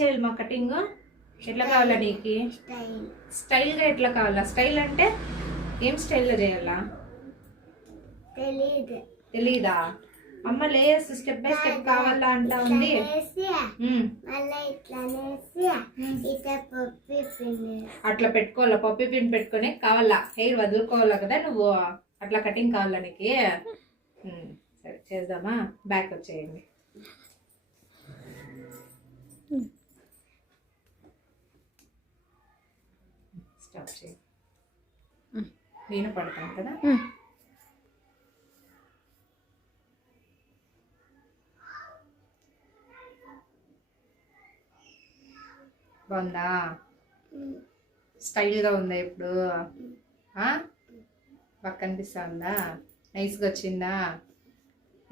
చేయాలి మా కటింగ్ ఎట్లా కావాలా నీకు? స్టైల్గా ఎట్లా కావాలా? స్టైల్ అంటే ఏం స్టైల్లో చేయాలా? తెలీదా? అమ్మ లేయర్స్ స్టెప్ బై స్టెప్ కావాలా అంటా ఉంది. అట్లా పెట్టుకోవాలా, పప్పి పిన్ పెట్టుకునే కావాలా? హెయిర్ వదులుకోవాలా కదా నువ్వు? అట్లా కటింగ్ కావాలా నీకు? సరే చేద్దామా? బ్యాక్ వచ్చేయండి. స్టాప్ చేయి. నేను పడతాను కదా. బాగుందా? స్టైల్గా ఉందా ఇప్పుడు? బాగా కనిపిస్తా ఉందా? నైస్గా వచ్చిందా?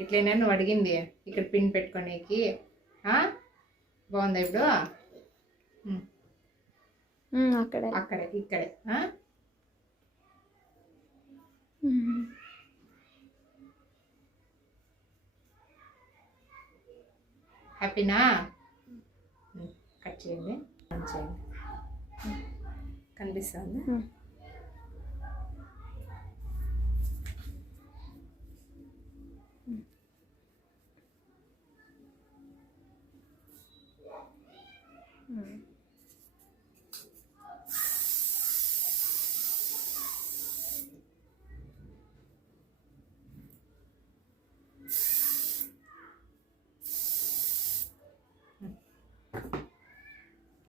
ఇట్లయినా నువ్వు అడిగింది ఇక్కడ పిన్ పెట్టుకోనేకి. బాగుందా ఇప్పుడు? అక్కడే అక్కడే ఇక్కడే. హ్యాపీనా? కట్ చేయండి, ఆన్ చేయండి. కనిపిస్తుందా?